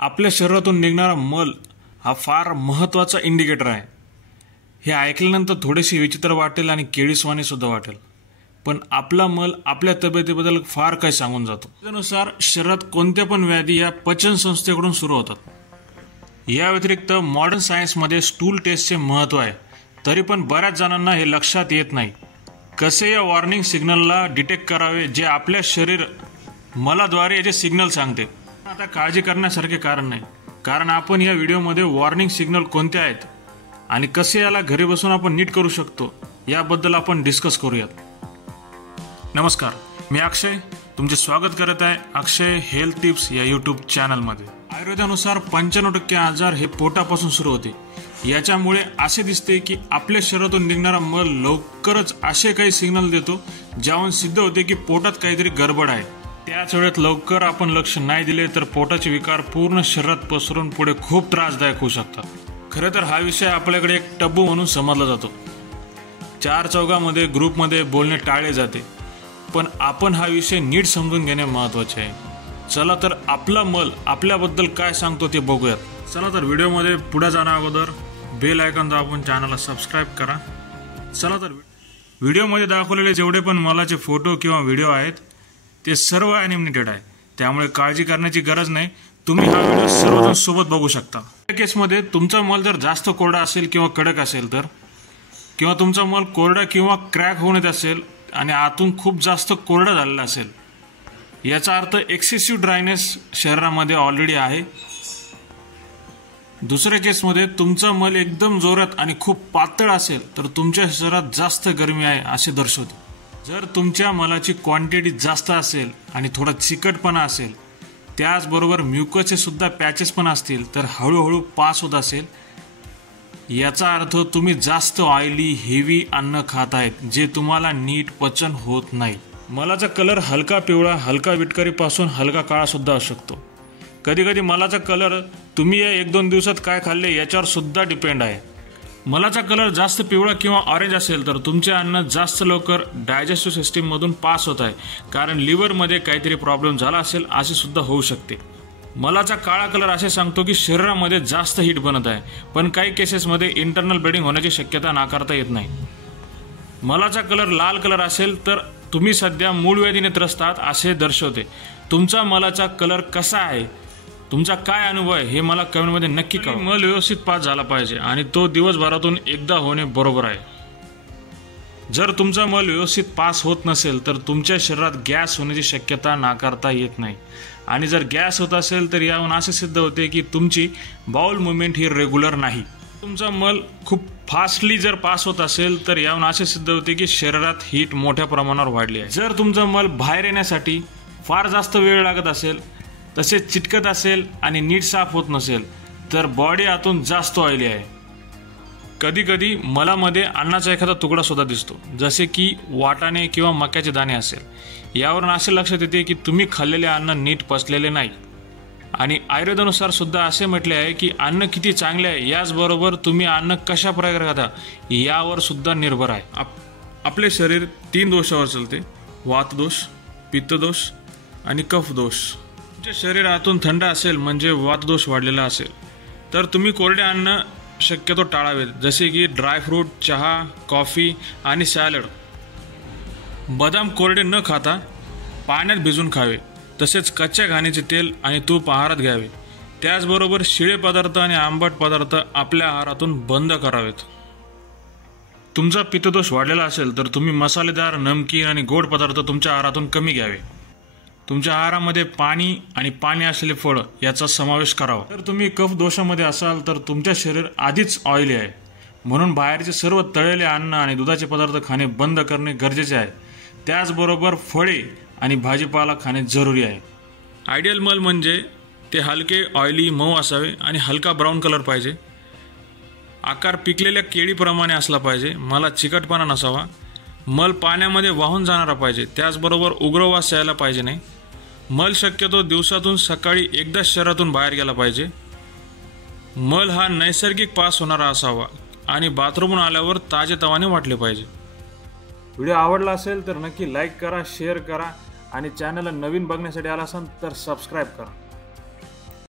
आपल्या शरीरातून निघणारा मल हा फार महत्त्वाचा इंडिकेटर आहे। हे ऐकल्यानंतर थोडेसे विचित्र वाटेल आणि केळीस्वाने सुद्धा वाटेल, पण आपला मल आपल्या तब्येतीबद्दल फार काही सांगून जातो। त्यानुसार शरीरात कोणत्या पण व्याधी या पचन संस्थेकडून सुरू होतात। या व्यतिरिक्त मॉडर्न सायन्समध्ये स्टूल टेस्टचे महत्त्व आहे, तरी पण बऱ्याच जणांना हे लक्षात येत नाही। कसे या वॉर्निंग सिग्नलला डिटेक्ट करावे जे आपल्या शरीर मलाद्वारे याचे सिग्नल सांगते। आता काळजी करण्यासारखे कारण नाही, कारण आपण या व्हिडिओमध्ये वॉर्निंग सिग्नल कोणते आहेत आणि कसे याला घरी बसून आपण नीट करू शकतो याबद्दल आपण डिस्कस करूयात। नमस्कार, मी अक्षय तुमचे स्वागत करत आहे अक्षय हेल्थ टिप्स या यूट्यूब चॅनलमध्ये। आयुर्वेदानुसार 95% आजार हे पोटापासून सुरू होते। याच्यामुळे असे दिसते की आपल्या शरीरातून निघणारा मल लवकरच असे काही सिग्नल देतो ज्यावरून सिद्ध होते की पोटात काहीतरी गडबड आहे। त्याच वेळेत लवकर आपण लक्ष नाही दिले तर पोटाचे विकार पूर्ण शरीरात पसरून पुढे खूप त्रासदायक होऊ शकतात। खरं तर हा विषय आपल्याकडे एक टबू म्हणून समजला जातो। चार चौघामध्ये ग्रुपमध्ये बोलणे टाळले जाते, पण आपण हा विषय नीट समजून घेणे महत्त्वाचे आहे। चला तर आपला मल आपल्याबद्दल काय सांगतो ते बघूयात। चला तर व्हिडिओमध्ये पुढे जाण्या अगोदर बेल आयकॉन दाबून चॅनलला सबस्क्राईब करा। चला तर व्हिडिओमध्ये दाखवलेले जेवढे पण मलाचे फोटो किंवा व्हिडिओ आहेत ते सर्व ॲनिमेटेड आहे, त्यामुळे काळजी करण्याची गरज नाही। तुम्ही हा व्हिडिओ सर्वजण सोबत बघू शकता। या केसमध्ये तुमचा मल जर जास्त कोरडा असेल किंवा कडक असेल तर, किंवा तुमचा मल कोरडा किंवा क्रॅक होऊन येत असेल आणि आतून खूप जास्त कोरडा झालेला असेल, याचा अर्थ एक्सेसिव्ह ड्रायनेस शरीरामध्ये ऑलरेडी आहे। दुसऱ्या केसमध्ये तुमचा मल एकदम जोरात आणि खूप पातळ असेल तर तुमच्या शरीरात जास्त गरमी आहे असे दर्शवते। जर तुमच्या मलाची क्वांटिटी जास्त असेल आणि थोडा चिकटपणा असेल, त्याचबरोबर म्युकसचे सुद्धा पॅचेस पण असतील तर हळूहळू पास होत असेल, याचा अर्थ तुम्ही जास्त ऑइली हेवी अन्न खात आहेत जे तुम्हाला नीट पचन होत नाही। मलाचा कलर हलका पिवळा, हलका विटकरीपासून हलका काळा सुद्धा असू शकतो। कधी कधी मलाचा कलर तुम्ही या 1-2 दिवसात काय खाल्ले याच्यावर सुद्धा डिपेंड आहे। मलाचा कलर जास्त पिवळा किंवा ऑरेंज असेल तर तुमचे अन्न जास्त लवकर डायजेस्टिव्ह सिस्टीममधून पास होत आहे, कारण लिव्हरमध्ये काहीतरी प्रॉब्लेम झाला असेल असे सुद्धा होऊ शकते। मलाचा काळा कलर असे सांगतो की शरीरामध्ये जास्त हीट बनत आहे, पण काही केसेसमध्ये इंटरनल ब्लिडिंग होण्याची शक्यता नाकारता येत नाही। मलाचा कलर लाल कलर असेल तर तुम्ही सध्या मूळ व्याधीने त्रस्त आहात असे दर्शवते। तुमचा मलाचा कलर कसा आहे, तुमचा काय अनुभव आहे हे मला कमेंटमध्ये नक्की कळवा। मल व्यवस्थित पास झाला पाहिजे आणि तो दिवसभरातून एकदा होणे बरोबर आहे। जर तुमचा मल व्यवस्थित पास होत नसेल तर तुमच्या शरीरात गॅस होण्याची शक्यता नाकारता येत नाही, आणि जर गॅस होत असेल तर यावरून असे सिद्ध होते की तुमची बाउल मुवमेंट ही रेग्युलर नाही। तुमचा मल खूप फास्टली जर पास होत असेल तर यावरून असे सिद्ध होते की शरीरात हीट मोठ्या प्रमाणावर वाढली आहे। जर तुमचा मल बाहेर येण्यासाठी फार जास्त वेळ लागत असेल, तसेच चिटकत असेल आणि नीट साफ होत नसेल तर बॉडी आतून जास्त ऑइली आहे। कधी कधी मलामध्ये अन्नाचा एखादा तुकडा सुद्धा दिसतो, जसे की वाटाणे किंवा मक्याचे दाणे असेल। यावरून असे लक्षात येते की तुम्ही खाल्लेले अन्न नीट पचलेले नाही। आणि आयुर्वेदानुसार सुद्धा असे म्हटले आहे की अन्न किती चांगले आहे याचबरोबर तुम्ही अन्न कशा प्रकारे खाता यावर सुद्धा निर्भर आहे। आपले शरीर 3 दोषावर चालते: वातदोष, पित्तदोष आणि कफदोष। तुमचे शरीर आतून थंड असेल म्हणजे वातदोष वाढलेला असेल तर तुम्ही कोरडे अन्न शक्यतो टाळावेत, जसे की ड्रायफ्रूट, चहा, कॉफी आणि सॅलड। बदाम कोरडे न खाता पाण्यात भिजून खावे, तसेच कच्च्या घाणीचे तेल आणि तूप आहारात घ्यावे। त्याचबरोबर शिळे पदार्थ आणि आंबट पदार्थ आपल्या आहारातून बंद करावेत। तुमचा पित्तदोष वाढलेला असेल तर तुम्ही मसालेदार, नमकीन आणि गोड पदार्थ तुमच्या आहारातून कमी घ्यावे। तुमच्या आहारामध्ये पाणी आणि पाणी असलेले फळं याचा समावेश करावा। जर तुम्ही कफ दोषामध्ये असाल तर तुमचे शरीर आधीच ऑइली आहे, म्हणून बाहेरचे सर्व तळलेले अन्न आणि दुधाचे पदार्थ खाणे बंद करणे गरजेचे आहे। त्याचबरोबर फळे आणि भाजीपाला खाणे जरुरी आहे। आयडियल मल म्हणजे ते हलके, ऑइली, मऊ असावे आणि हलका ब्राऊन कलर पाहिजे। आकार पिकलेल्या केळीप्रमाणे असला पाहिजे। मला चिकटपणा नसावा। मल पाण्यामध्ये वाहून जाणारा पाहिजे। त्याचबरोबर उग्रवास यायला पाहिजे नाही। मल शक्यतो दिवसातून सकाळी एकदा शरीरातून बाहेर गेला पाहिजे। मल हा नैसर्गिक पास होणारा असावा आणि बाथरूमहून आल्यावर ताजेतवाने वाटले पाहिजे। व्हिडिओ आवडला असेल तर नक्की लाईक करा, शेअर करा आणि चॅनलला नवीन बघण्यासाठी आला असाल तर सबस्क्राईब करा।